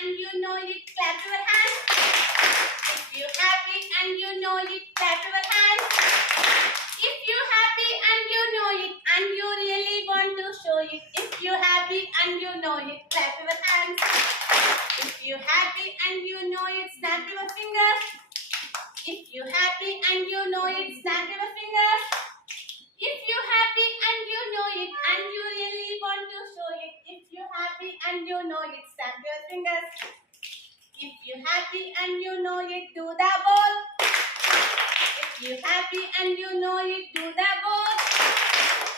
and you know it, clap your hands. If you're happy and you know it, clap your hands. If you're happy and you know it and you really want to show it, if you're happy and you know it, clap your hands. If you're happy and you know it, snap your fingers. If you're happy and you know it, snap your fingers. If you're happy and you know it and you really want to show it, if you're happy and you know it, snap your fingers. If you're happy and you know it, do the ball. If you're happy and you know it, do the ball.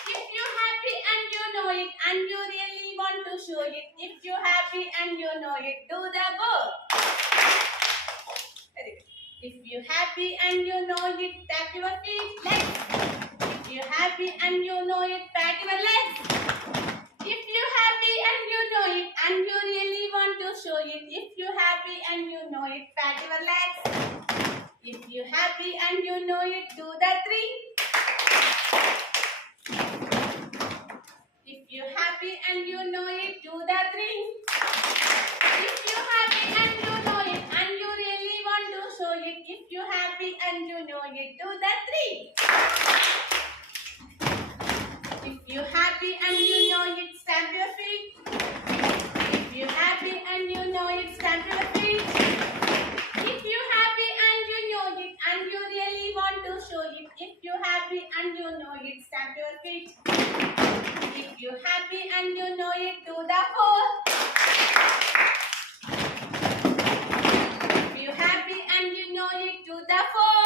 If you're happy and you know it and you really want to show it, if you're happy and you know it, do the ball. If you're happy and you know it, tap your feet, legs. If you're happy and you know it, pat your legs. If you're happy and you know it and you really want to show it, if you're happy and you know it, pat your legs. If you're happy and you know it, do the three. If you're happy and you know it, do the three. If you're happy and you know it and you really want to show it, if you're happy and you know it, do the three. If you're happy and you know it, stamp your feet. If you're happy and you know it, stamp your feet. If you're happy and you know it and you really want to show it, if you're happy and you know it, stamp your feet. If you're happy and you know it, do the four. If you're happy and you know it, do the four.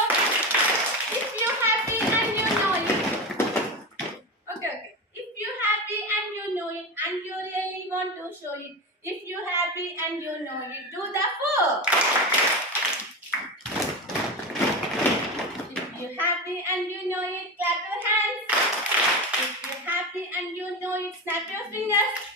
If you're happy and you know it. Okay. If you're happy and you know it and you really want to show it, if you're happy and you know it, do the four. If you're happy and you know it, clap your hands. If you're happy and you know it, snap your fingers.